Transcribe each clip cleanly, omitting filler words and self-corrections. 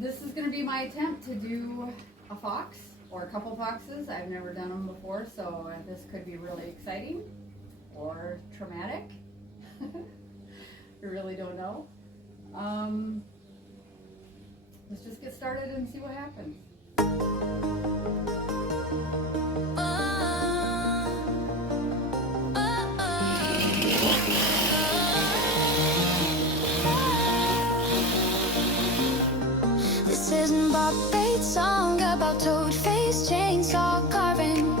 this is going to be my attempt to do a fox or a couple foxes. I've never done them before, so this could be really exciting or traumatic. We really don't know. Let's just get started and see what happens. This isn't Bob Bates' song about toad-faced chainsaw carving.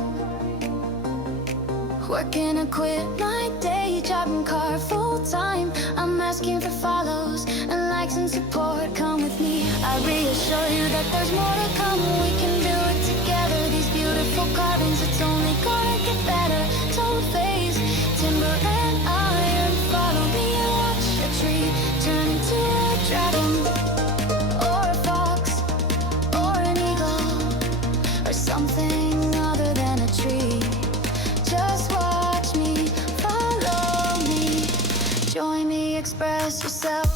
Working to quit my day job and carve full-time. I'm asking for follows and likes and support. Come with me, I reassure you that there's more to come. We can do it together, these beautiful carvings. It's only gonna get better. Toad-faced, timber and iron. Follow me and watch a tree turn into a dragon, or a fox, or an eagle, or something other than a tree. Just watch me, follow me, join me, express yourself.